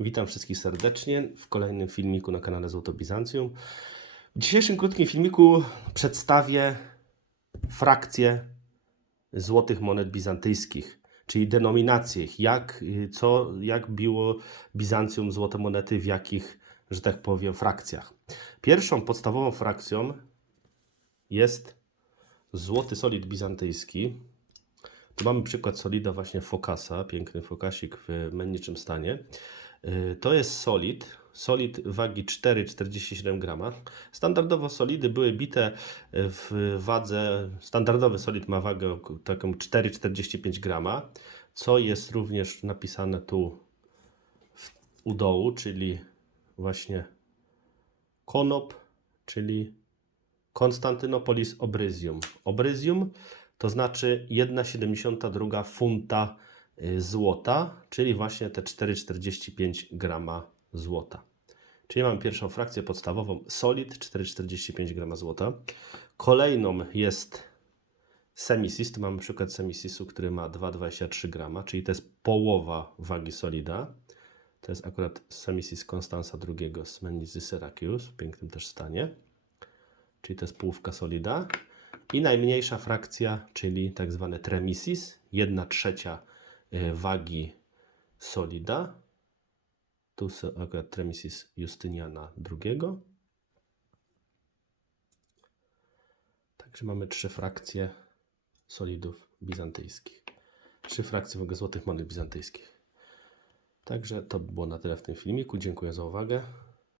Witam wszystkich serdecznie w kolejnym filmiku na kanale Złoto Bizancjum. W dzisiejszym krótkim filmiku przedstawię frakcje złotych monet bizantyjskich, czyli denominacje jak, co, jak biło Bizancjum złote monety, w jakich, że tak powiem, frakcjach. Pierwszą podstawową frakcją jest złoty solid bizantyjski. Tu mamy przykład solida właśnie Fokasa, piękny fokasik w menniczym stanie. Yy, To jest solid, solid wagi 4,47 grama. Standardowo solidy były bite w wadze, standardowy solid ma wagę taką 4,45 grama, co jest również napisane tu u dołu, czyli właśnie konop, czyli Konstantynopolis Obryzium. Obryzium to znaczy 1,72 funta y, złota, czyli właśnie te 4,45 grama złota. Czyli mamy pierwszą frakcję podstawową solid 4,45 grama złota. Kolejną jest semisis. Tu mamy przykład semisisu, który ma 2,23 grama, czyli to jest połowa wagi solida. To jest akurat semisis Konstansa II z Mennizy Syracuse w pięknym też stanie czyli to jest połówka solida. I najmniejsza frakcja, czyli tak zwany tremisis, 1 trzecia y, wagi solida. Tu są akurat tremisis Justyniana II. Także mamy trzy frakcje solidów bizantyjskich. Trzy frakcje w ogóle złotych monet bizantyjskich. Także to by było na tyle w tym filmiku. Dziękuję za uwagę.